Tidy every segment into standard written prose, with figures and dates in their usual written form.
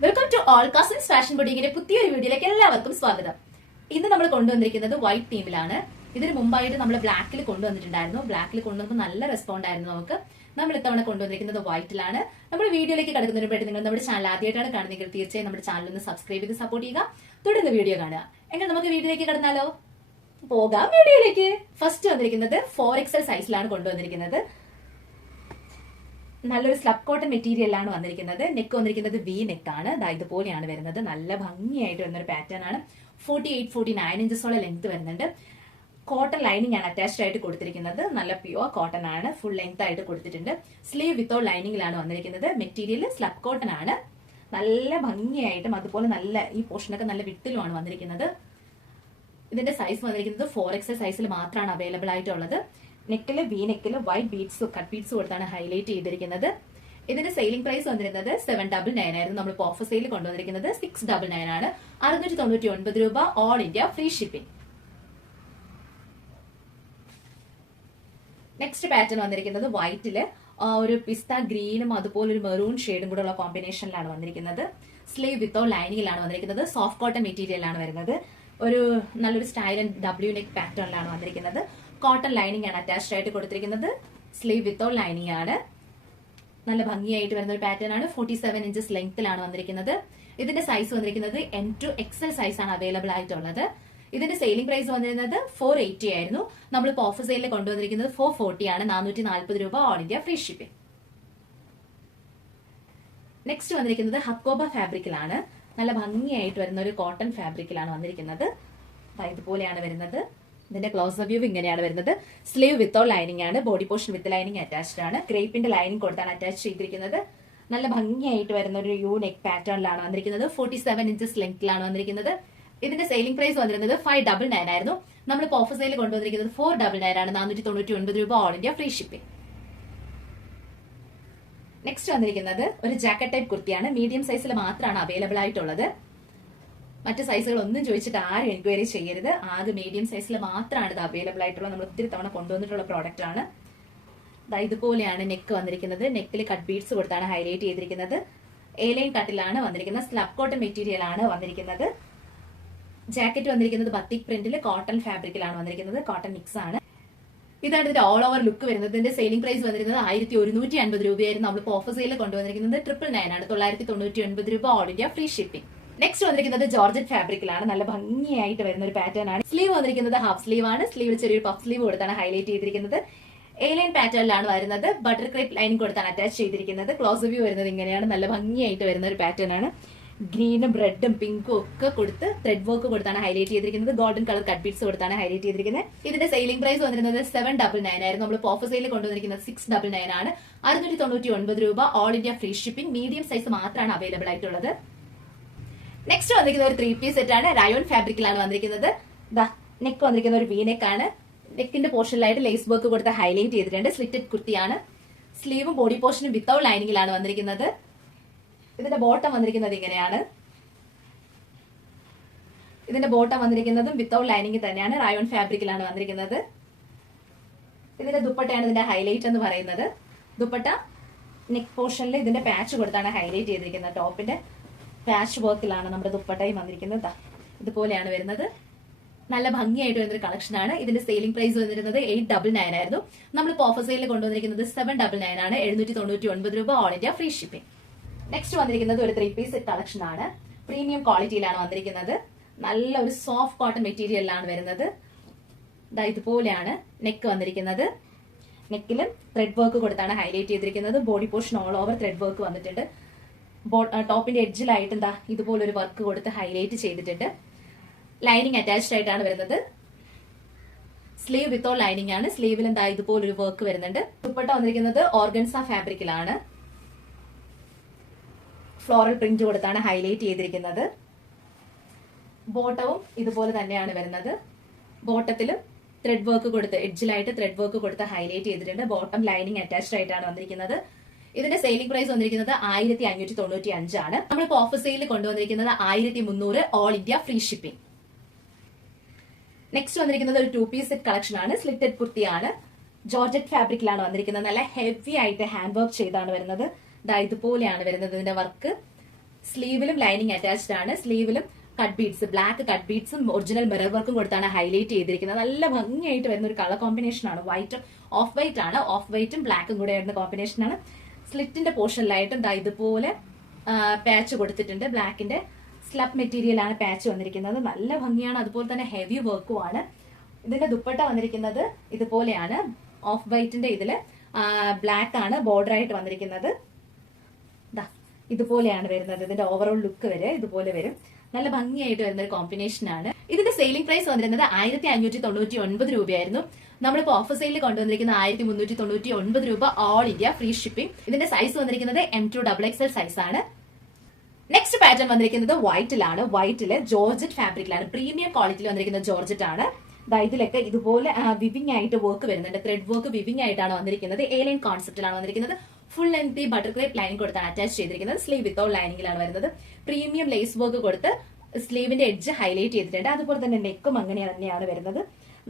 Welcome to all cousins fashion ബുട്ടീക്കിന്റെ പുതിയൊരു വീഡിയോയിലേക്ക് എല്ലാവർക്കും സ്വാഗതം. ഇന്ന് നമ്മൾ കൊണ്ടുവന്നിരിക്കുന്നത് വൈറ്റ് തീമിലാണ്. ഇതിന് മുമ്പായിട്ട് നമ്മൾ ബ്ലാക്കിൽ കൊണ്ടുവന്നിട്ടുണ്ടായിരുന്നു. ബ്ലാക്കിൽ കൊണ്ടുവന്നപ്പോൾ നല്ല റെസ്പോണ്ട് ആയിരുന്നു നമുക്ക്. നമ്മൾ ഇത്തവണ കൊണ്ടുവന്നിരിക്കുന്നത് വൈറ്റിലാണ്. നമ്മുടെ വീഡിയോയിലേക്ക് കടക്കുന്നതിന് വേണ്ടി നിങ്ങൾ നമ്മുടെ ചാനൽ ആദ്യമായിട്ടാണ് കാണുന്നതെങ്കിൽ തീർച്ചയായും നമ്മുടെ ചാനൽ ഒന്ന് സബ്സ്ക്രൈബ് ചെയ്ത് സപ്പോർട്ട് ചെയ്യുക. തുടർന്ന് വീഡിയോ കാണുക. എങ്ങനെ നമുക്ക് വീഡിയോയിലേക്ക് കടന്നാലോ? പോകാം വീഡിയോയിലേക്ക്. ഫസ്റ്റ് വന്നിരിക്കുന്നത് 4XL സൈസിലാണ് കൊണ്ടുവന്നിരിക്കുന്നത്. നല്ലൊരു സ്ലബ് കോട്ടൺ മെറ്റീരിയലാണ് വന്നിരിക്കുന്നത്. നെക്ക് വന്നിരിക്കുന്നത് വി നെക്കാണ്. ഇതുപോലെയാണ് വരുന്നത്. നല്ല ഭംഗിയായിട്ട് വരുന്ന ഒരു പാറ്റേൺ ആണ്. 48-49 ഇഞ്ചസോളം ലെങ്ത് വരുന്നുണ്ട്. കോട്ടൺ ലൈനിങ് ആണ് അറ്റാച്ച്ഡ് ആയിട്ട് കൊടുത്തിരിക്കുന്നത്. നല്ല പ്യുവർ കോട്ടൺ ആണ്. ഫുൾ ലെങ്ത് ആയിട്ട് കൊടുത്തിട്ടുണ്ട്. സ്ലീവ് വിത്തൗട്ട് ലൈനിങ്ങിലാണ് വന്നിരിക്കുന്നത്. മെറ്റീരിയൽ സ്ലബ് കോട്ടൺ ആണ്. നല്ല ഭംഗിയായിട്ടും അതുപോലെ നല്ല ഈ പോർഷനൊക്കെ നല്ല വിട്ടിലുമാണ് വന്നിരിക്കുന്നത്. ഇതിന്റെ സൈസ് വന്നിരിക്കുന്നത് 4XL സൈസിൽ മാത്രമാണ് അവൈലബിൾ ആയിട്ടുള്ളത്. നെക്കില് വി നെക്കില് വൈറ്റ് ബീഡ്സ് കട്ട് ബീഡ്സ് കൊടുത്താണ് ഹൈലൈറ്റ് ചെയ്തിരിക്കുന്നത്. ഇതിന്റെ സെയിലിംഗ് പ്രൈസ് വന്നിരുന്നത് 799 ആയിരുന്നു. നമ്മൾ ഓഫർ സെയിൽ കൊണ്ടുവന്നിരിക്കുന്നത് 699 ആണ്. 699 രൂപ, all India free shipping. Next pattern വന്നിരിക്കുന്നത് വൈറ്റില് ഒരു പിസ്ത ഗ്രീനും അതുപോലെ ഒരു മെറൂൺ ഷെയ്ഡും കൂടെ ഉള്ള കോമ്പിനേഷനിലാണ് വന്നിരിക്കുന്നത്. സ്ലീവ് വിത്തൗട്ട് ലൈനിങ്ങിലാണ് വന്നിരിക്കുന്നത്. സോഫ്റ്റ് കോട്ടൺ മെറ്റീരിയലാണ് വരുന്നത്. ഒരു നല്ലൊരു സ്റ്റൈൽ ആൻഡ് ഡബ്ല്യു നെക്ക് പാറ്റേണിലാണ് വന്നിരിക്കുന്നത്. കോട്ടൺ ലൈനിങ് ആണ് അറ്റാച്ച്ഡ് ആയിട്ട് കൊടുത്തിരിക്കുന്നത്. സ്ലീവ് വിത്തൗട്ട് ലൈനിങ് ആണ്. നല്ല ഭംഗിയായിട്ട് വരുന്ന ഒരു പാറ്റേൺ ആണ്. 47 ഇഞ്ചസ് ലെങ്ത്തിലാണ് വന്നിരിക്കുന്നത്. ഇതിന്റെ സൈസ് വന്നിരിക്കുന്നത് M to XL സൈസ് ആണ് അവൈലബിൾ ആയിട്ടുള്ളത്. ഇതിന്റെ സെയിലിംഗ് പ്രൈസ് വന്നിരുന്നത് 480 ആയിരുന്നു. നമ്മളിപ്പോൾ ഓഫർ സെയിലിൽ കൊണ്ടുവന്നിരിക്കുന്നത് 440 ആണ്. 440 രൂപ, all India free shipping. Next വന്നിരിക്കുന്നത് ഹക്കോബ ഫാബ്രിക്കിലാണ്. നല്ല ഭംഗിയായിട്ട് വരുന്ന ഒരു കോട്ടൺ ഫാബ്രിക്കിലാണ് വന്നിരിക്കുന്നത്. ഇതുപോലെയാണ് വരുന്നത്. ഇതിന്റെ ക്ലോസ് വ്യൂ ഇങ്ങനെയാണ് വരുന്നത്. സ്ലീവ് വിത്തൗട്ട് ലൈനിങ് ആണ്. Body portion with lining attached ആണ്. ക്രേപ്പിന്റെ ലൈനിങ് കൊടുത്താണ് അറ്റാച്ച് ചെയ്തിരിക്കുന്നത്. നല്ല ഭംഗിയായിട്ട് വരുന്ന ഒരു യു നെക്ക് പാറ്റേണിലാണ് വന്നിരിക്കുന്നത്. 47 ഇഞ്ചസ് ലെങ്ത്തിലാണ് വന്നിരിക്കുന്നത്. ഇതിന്റെ സെയിലിംഗ് പ്രൈസ് വന്നിരുന്നത് 599 ആയിരുന്നു. നമ്മളിപ്പോൾ ഓഫർ സെയിൽ കൊണ്ടുവന്നിരിക്കുന്നത് 499 ആണ്. 499 രൂപ, all India free shipping. Next വന്നിരിക്കുന്നത് ഒരു ജാക്കറ്റ് ടൈപ്പ് കുർത്തിയാണ്. മീഡിയം സൈസിൽ മാത്രമാണ് അവൈലബിൾ ആയിട്ടുള്ളത്. മറ്റു സൈസുകൾ ഒന്നും ചോദിച്ചിട്ട് ആരും എൻക്വയറി ചെയ്യരുത്. ആകെ മീഡിയം സൈസിൽ മാത്രമാണ് ഇത് അവൈലബിൾ ആയിട്ടുള്ളത്. നമ്മൾ ഒത്തിരി തവണ കൊണ്ടുവന്നിട്ടുള്ള പ്രോഡക്റ്റ് ആണ്. ഇതുപോലെയാണ് നെക്ക് വന്നിരിക്കുന്നത്. നെക്കിൽ കട്ട് ബീഡ്സ് കൊടുത്താണ് ഹൈലൈറ്റ് ചെയ്തിരിക്കുന്നത്. എലൈൻ കട്ടിലാണ് വന്നിരിക്കുന്നത്. സ്ലബ് കോട്ടൺ മെറ്റീരിയൽ ആണ് വന്നിരിക്കുന്നത്. ജാക്കറ്റ് വന്നിരിക്കുന്നത് ബത്തിക് പ്രിന്റിൽ കോട്ടൺ ഫാബ്രിക്കിലാണ് വന്നിരിക്കുന്നത്. കോട്ടൺ മിക്സ് ആണ്. ഇതാണ് ഇതിന്റെ ഓൾ ഓവർ ലുക്ക് വരുന്നത്. ഇതിന്റെ സെയിലിംഗ് പ്രൈസ് വന്നിരുന്നത് 1150 രൂപയായിരുന്നു. നമ്മളിപ്പോൾ ഓഫർ സെയിൽ കൊണ്ടുവന്നിരിക്കുന്നത് 999 ആണ്. 999 രൂപ, all India free shipping. Next വന്നിരിക്കുന്നത് ജോർജറ്റ് ഫാബ്രിക്കിലാണ്. നല്ല ഭംഗിയായിട്ട് വരുന്ന ഒരു പാറ്റേൺ ആണ്. സ്ലീവ് വന്നിരിക്കുന്നത് ഹാഫ് സ്ലീവ് ആണ്. സ്ലീവിൽ ചെറിയൊരു പഫ് സ്ലീവ് കൊടുത്താണ് ഹൈലൈറ്റ് ചെയ്തിരിക്കുന്നത്. എലൈൻ പാറ്റേണിലാണ് വരുന്നത്. ബട്ടർ ക്രേപ്പ് ലൈനിങ് കൊടുത്താണ് അറ്റാച്ച് ചെയ്തിരിക്കുന്നത്. ക്ലോസ് വ്യൂ വരുന്നത് ഇങ്ങനെയാണ്. നല്ല ഭംഗിയായിട്ട് വരുന്ന ഒരു പാറ്റേൺ ആണ്. ഗ്രീനും റെഡും പിങ്കും ഒക്കെ കൊടുത്ത് ത്രെഡ് വർക്ക് കൊടുത്താണ് ഹൈലൈറ്റ് ചെയ്തിരിക്കുന്നത്. ഗോൾഡൻ കളർ കട്ട് ബീഡ്സ് കൊടുത്താണ് ഹൈലൈറ്റ് ചെയ്തിരിക്കുന്നത്. ഇതിന്റെ സെയിലിംഗ് പ്രൈസ് വന്നിരുന്നത് 799 ആയിരുന്നു. നമ്മൾ ഓഫർ സെയിൽ കൊണ്ടുവന്നിരിക്കുന്നത് 699 ആണ്. 699 രൂപ, all India free shipping. Medium size മാത്രമാണ് അവൈലബിൾ ആയിട്ടുള്ളത്. നെക്സ്റ്റ് വന്നിരിക്കുന്ന ഒരു 3 പീസ് സെറ്റ് ആണ്. റയോൺ ഫാബ്രിക്കിലാണ് വന്നിരിക്കുന്നത്. നെക്ക് വന്നിരിക്കുന്ന ഒരു വി നെക്ക് ആണ്. നെക്കിന്റെ പോർഷനിലായിട്ട് ലേസ് വർക്ക് കൊടുത്ത് ഹൈലൈറ്റ് ചെയ്തിട്ടുണ്ട്. സ്ലിറ്റഡ് കുർത്തിയാണ്. സ്ലീവും ബോഡി പോർഷനും വിത്തൗട്ട് ലൈനിങ്ങിലാണ് വന്നിരിക്കുന്നത്. ഇതിന്റെ ബോട്ടം വന്നിരിക്കുന്നത് ഇങ്ങനെയാണ്. ഇതിന്റെ ബോട്ടം വന്നിരിക്കുന്നതും വിത്തൗട്ട് ലൈനിങ് തന്നെയാണ്. റയോൺ ഫാബ്രിക്കിലാണ് വന്നിരിക്കുന്നത്. ഇതിന്റെ ദുപ്പട്ടയാണ് ഇതിന്റെ ഹൈലൈറ്റ് എന്ന് പറയുന്നത്. ദുപ്പട്ട നെക്ക് പോർഷനിൽ ഇതിന്റെ പാച്ച് കൊടുത്താണ് ഹൈലൈറ്റ് ചെയ്തിരിക്കുന്നത്. ടോപ്പിന്റെ പാച്ച് വർക്കിലാണ് നമ്മുടെ ദുപ്പട്ടയും വന്നിരിക്കുന്നത്. ഇതുപോലെയാണ് വരുന്നത്. നല്ല ഭംഗിയായിട്ട് വരുന്നൊരു കളക്ഷൻ ആണ്. ഇതിന്റെ സെയിലിംഗ് പ്രൈസ് വന്നിരുന്നത് 899 ആയിരുന്നു. നമ്മളിപ്പോൾ ഓഫർ സെയിലിൽ കൊണ്ടുവന്നിരിക്കുന്നത് 799 ആണ്. 799 രൂപ, all India free shipping. Next വന്നിരിക്കുന്നത് ഒരു 3 പീസ് കളക്ഷൻ ആണ്. പ്രീമിയം ക്വാളിറ്റിയിലാണ് വന്നിരിക്കുന്നത്. നല്ല ഒരു സോഫ്റ്റ് കോട്ടൺ മെറ്റീരിയലിലാണ് വരുന്നത്. ഇതുപോലെയാണ് നെക്ക് വന്നിരിക്കുന്നത്. നെക്കിലും ത്രെഡ് വർക്ക് കൊടുത്താണ് ഹൈലൈറ്റ് ചെയ്തിരിക്കുന്നത്. Body portion all over thread work വന്നിട്ടുണ്ട്. ടോപ്പിന്റെ എഡ്ജിലായിട്ട് ഇതുപോലൊരു വർക്ക് കൊടുത്ത് ഹൈലൈറ്റ് ചെയ്തിട്ടുണ്ട്. ലൈനിങ് അറ്റാച്ച്ഡ് ആയിട്ടാണ് വരുന്നത്. സ്ലീവ് വിത്തൗട്ട് ലൈനിങ് ആണ്. സ്ലീവിൽ ഇതുപോലൊരു വർക്ക് വരുന്നുണ്ട്. ദുപ്പട്ട വന്നിരിക്കുന്നത് ഓർഗൻസ ഫാബ്രിക്കിലാണ്. ഫ്ലോറൽ പ്രിന്റ് കൊടുത്താണ് ഹൈലൈറ്റ് ചെയ്തിരിക്കുന്നത്. ബോട്ടവും ഇതുപോലെ തന്നെയാണ് വരുന്നത്. ബോട്ടത്തിലും ത്രെഡ് വർക്ക് കൊടുത്ത് എഡ്ജിലായിട്ട് ത്രെഡ് വർക്ക് കൊടുത്ത് ഹൈലൈറ്റ് ചെയ്തിട്ടുണ്ട്. ബോട്ടം ലൈനിങ് അറ്റാച്ച്ഡ് ആയിട്ടാണ് വന്നിരിക്കുന്നത്. ഇതിന്റെ സെയിലിംഗ് പ്രൈസ് വന്നിരിക്കുന്നത് 1595 ആണ്. നമ്മളിപ്പോൾ ഓഫർ സെയിലിൽ കൊണ്ടുവന്നിരിക്കുന്നത് 1300, all India free shipping. Next വന്നിരിക്കുന്നത് ഒരു 2 പീസ് സെറ്റ് കളക്ഷൻ ആണ്. സ്ലിറ്റഡ് കുർത്തിയാണ്. ജോർജറ്റ് ഫാബ്രിക്കിലാണ് വന്നിരിക്കുന്നത്. നല്ല ഹെവി ആയിട്ട് ഹാൻഡ് വർക്ക് ചെയ്താണ് വരുന്നത്. ഇതുപോലെയാണ് വരുന്നത് ഇതിന്റെ വർക്ക്. സ്ലീവിലും ലൈനിങ് അറ്റാച്ച്ഡ് ആണ്. സ്ലീവിലും കട്ട് ബീഡ്സ്, ബ്ലാക്ക് കട്ട് ബീഡ്സും ഒറിജിനൽ മിറർ വർക്കും കൊടുത്താണ് ഹൈലൈറ്റ് ചെയ്തിരിക്കുന്നത്. നല്ല ഭംഗിയായിട്ട് വരുന്ന ഒരു കളർ കോമ്പിനേഷൻ ആണ്. വൈറ്റും ഓഫ് വൈറ്റ് ആണ്. ഓഫ് വൈറ്റും ബ്ലാക്കും കൂടെ വരുന്ന കോമ്പിനേഷൻ ആണ്. സ്ലിറ്റിന്റെ പോർഷനിലായിട്ടും ഇതുപോലെ പാച്ച് കൊടുത്തിട്ടുണ്ട്. ബ്ലാക്കിന്റെ സ്ലബ് മെറ്റീരിയൽ ആണ് പാച്ച് വന്നിരിക്കുന്നത്. നല്ല ഭംഗിയാണ്. അതുപോലെ തന്നെ ഹെവി വർക്കും ആണ്. ഇതിന്റെ ദുപ്പട്ട വന്നിരിക്കുന്നത് ഇതുപോലെയാണ്. ഓഫ് വൈറ്റിന്റെ ഇതില് ബ്ലാക്ക് ആണ് ബോർഡർ ആയിട്ട് വന്നിരിക്കുന്നത്. ഇതുപോലെയാണ് വരുന്നത്. ഇതിന്റെ ഓവറോൾ ലുക്ക് വരെ ഇതുപോലെ വരും. നല്ല ഭംഗിയായിട്ട് വരുന്ന ഒരു കോമ്പിനേഷൻ ആണ്. ഇതിന്റെ സെയിലിംഗ് പ്രൈസ് വന്നിരുന്നത് 1599 രൂപയായിരുന്നു. നമ്മളിപ്പോ ഓഫർ സെയിലിൽ കൊണ്ടുവന്നിരിക്കുന്ന 1399 രൂപ, ഓൾ ഇന്ത്യ ഫ്രീ ഷിപ്പിംഗ്. ഇതിന്റെ സൈസ് വന്നിരിക്കുന്നത് M2 XXL സൈസ് ആണ്. നെക്സ്റ്റ് പാറ്റേൺ വന്നിരിക്കുന്നത് വൈറ്റിലാണ്. വൈറ്റില് ജോർജറ്റ് ഫാബ്രിക്കിലാണ്. പ്രീമിയം ക്വാളിറ്റിയിൽ വന്നിരിക്കുന്ന ജോർജറ്റ് ആണ്. ഇതിലൊക്കെ ഇതുപോലെ വിവിംഗ് ആയിട്ട് വർക്ക് വരുന്നുണ്ട്. ത്രെഡ് വർക്ക് വിവിംഗ് ആയിട്ടാണ് വന്നിരിക്കുന്നത്. എ ലൈൻ കോൺസെപ്റ്റിലാണ് വന്നിരിക്കുന്നത്. Full length butter crepe lining കൊടുത്താണ് അറ്റാച്ച് ചെയ്തിരിക്കുന്നത്. സ്ലീവ് വിത്തൗട്ട് ലൈനിങ്ങിലാണ് വരുന്നത്. പ്രീമിയം ലേസ് വർക്ക് കൊടുത്ത് സ്ലീവിന്റെ എഡ്ജ് ഹൈലൈറ്റ് ചെയ്തിട്ടുണ്ട്. അതുപോലെ തന്നെ നെക്കും അങ്ങനെ തന്നെയാണ് വരുന്നത്.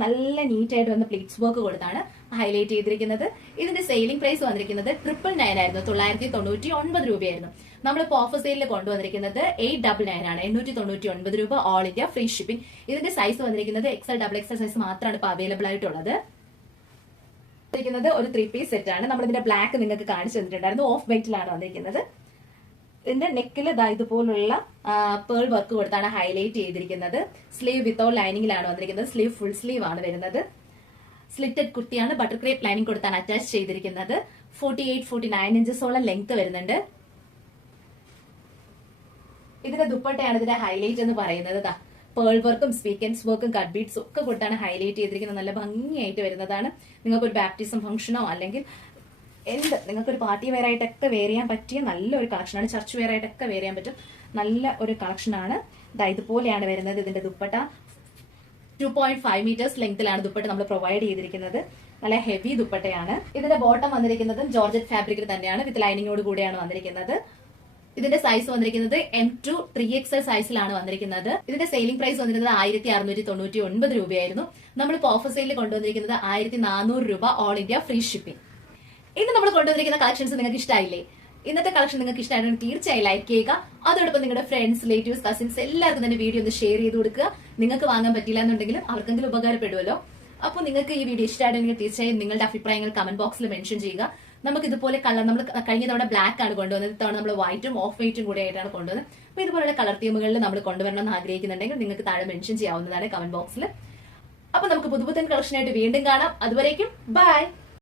നല്ല നീറ്റ് ആയിട്ട് വന്ന പ്ലീറ്റ്സ് വർക്ക് കൊടുത്താണ് ഹൈലൈറ്റ് ചെയ്തിരിക്കുന്നത്. ഇതിന്റെ സെയിലിംഗ് പ്രൈസ് വന്നിരിക്കുന്നത് 999 ആയിരുന്നു. 999 രൂപയായിരുന്നു. നമ്മളിപ്പോൾ ഓഫർ സെയിലിൽ കൊണ്ടുവന്നിരിക്കുന്നത് 899 ആണ്. 899 രൂപ, ഓൾ ഇന്ത്യ ഫ്രീ ഷിപ്പിംഗ്. ഇതിന്റെ സൈസ് വന്നിരിക്കുന്നത് XL XXL സൈസ് മാത്രമാണ് ഇപ്പൊ അവൈലബിൾ ആയിട്ടുള്ളത്. ഒരു 3 പീസ് സെറ്റ് ആണ്. നമ്മൾ ഇതിന്റെ ബ്ലാക്ക് നിങ്ങൾക്ക് കാണിച്ചു തന്നിട്ടുണ്ടായിരുന്നു. ഓഫ് വൈറ്റിലാണ് വന്നിരിക്കുന്നത്. ഇതിന്റെ നെക്കിൽ ഇതുപോലുള്ള പേൾ വർക്ക് കൊടുത്താണ് ഹൈലൈറ്റ് ചെയ്തിരിക്കുന്നത്. സ്ലീവ് വിത്തൗട്ട് ലൈനിങ്ങിലാണ് വന്നിരിക്കുന്നത്. സ്ലീവ് ഫുൾ സ്ലീവ് ആണ് വരുന്നത്. സ്ലിറ്റഡ് കുർത്തിയാണ്. ബട്ടർ ക്രേപ്പ് ലൈനിങ് കൊടുത്താണ് അറ്റാച്ച് ചെയ്തിരിക്കുന്നത്. 48-49 ഇഞ്ചസോളം ലെങ്ത് വരുന്നുണ്ട്. ഇതിന്റെ ദുപ്പട്ടയാണ് ഇതിന്റെ ഹൈലൈറ്റ് എന്ന് പറയുന്നത്. പേൾ വർക്കും സ്വീക്കൻസ് വർക്കും കട്ട് ബീഡ്സും ഒക്കെ കൊടുത്താണ് ഹൈലൈറ്റ് ചെയ്തിരിക്കുന്നത്. നല്ല ഭംഗിയായിട്ട് വരുന്നതാണ്. നിങ്ങൾക്കൊരു ബാപ്റ്റിസം ഫംഗ്ഷനോ അല്ലെങ്കിൽ നിങ്ങൾക്കൊരു പാർട്ടി വെയർ ആയിട്ടൊക്കെ വെയർ ചെയ്യാൻ പറ്റിയ നല്ലൊരു കളക്ഷനാണ്. ചർച്ച് വെയർ ആയിട്ടൊക്കെ വെയർ ചെയ്യാൻ പറ്റും. നല്ല ഒരു കളക്ഷനാണ്. ഇതുപോലെയാണ് വരുന്നത്. ഇതിന്റെ ദുപ്പട്ട 2.5 മീറ്റേഴ്സ് ലെങ്തിലാണ് ദുപ്പട്ട നമ്മൾ പ്രൊവൈഡ് ചെയ്തിരിക്കുന്നത്. നല്ല ഹെവി ദുപ്പട്ടയാണ്. ഇതിന്റെ ബോട്ടം വന്നിരിക്കുന്നത് ജോർജറ്റ് ഫാബ്രിക്കിൽ തന്നെയാണ്. വിത്ത് ലൈനിങ്ങോട് കൂടിയാണ് വന്നിരിക്കുന്നത്. ഇതിന്റെ സൈസ് വന്നിരിക്കുന്നത് M2 3XL സൈസിലാണ് വന്നിരിക്കുന്നത്. ഇതിന്റെ സെയിലിംഗ് പ്രൈസ് വന്നിരുന്നത് 1699 രൂപയായിരുന്നു. നമ്മളിപ്പോൾ ഓഫർ സെയിലിൽ കൊണ്ടുവന്നിരിക്കുന്നത് 1400 രൂപ, ഓൾ ഇന്ത്യ ഫ്രീ ഷിപ്പിംഗ്. ഇന്ന് നമ്മൾ കൊണ്ടുവന്നിരിക്കുന്ന കളക്ഷൻസ് നിങ്ങൾക്ക് ഇഷ്ടമായില്ലേ? ഇന്നത്തെ കളക്ഷൻ നിങ്ങൾക്ക് ഇഷ്ടമായിട്ടുണ്ടെങ്കിൽ തീർച്ചയായും ലൈക്ക് ചെയ്യുക. അതോടൊപ്പം നിങ്ങളുടെ ഫ്രണ്ട്സ്, റിലേറ്റീവ്സ്, കസിൻസ് എല്ലാവർക്കും തന്നെ വീഡിയോ ഒന്ന് ഷെയർ ചെയ്ത് കൊടുക്കുക. നിങ്ങൾക്ക് വാങ്ങാൻ പറ്റില്ല എന്നുണ്ടെങ്കിലും അവർക്കെങ്കിലും ഉപകാരപ്പെടുമല്ലോ. അപ്പോൾ നിങ്ങൾക്ക് ഈ വീഡിയോ ഇഷ്ടമായിട്ടുണ്ടെങ്കിൽ തീർച്ചയായും നിങ്ങളുടെ അഭിപ്രായങ്ങൾ കമന്റ് ബോക്സിൽ മെൻഷൻ ചെയ്യുക. നമുക്ക് ഇതുപോലെ കളർ, നമ്മൾ കഴിഞ്ഞ തവണ ബ്ലാക്ക് ആണ് കൊണ്ടുവന്നത്. ഇത്തവണ നമ്മൾ വൈറ്റും ഓഫ് വൈറ്റും കൂടെ ആയിട്ടാണ് കൊണ്ടുവന്നത്. അപ്പോൾ ഇതുപോലുള്ള കളർ തീമുകളിൽ നമ്മൾ കൊണ്ടുവരണം എന്ന് ആഗ്രഹിക്കുന്നുണ്ടെങ്കിൽ നിങ്ങൾക്ക് താഴെ മെൻഷൻ ചെയ്യാവുന്നതാണ് കമന്റ് ബോക്സിൽ. അപ്പോൾ നമുക്ക് പുതുപുത്തൻ കളക്ഷനായിട്ട് വീണ്ടും കാണാം. അതുവരേക്കും ബൈ.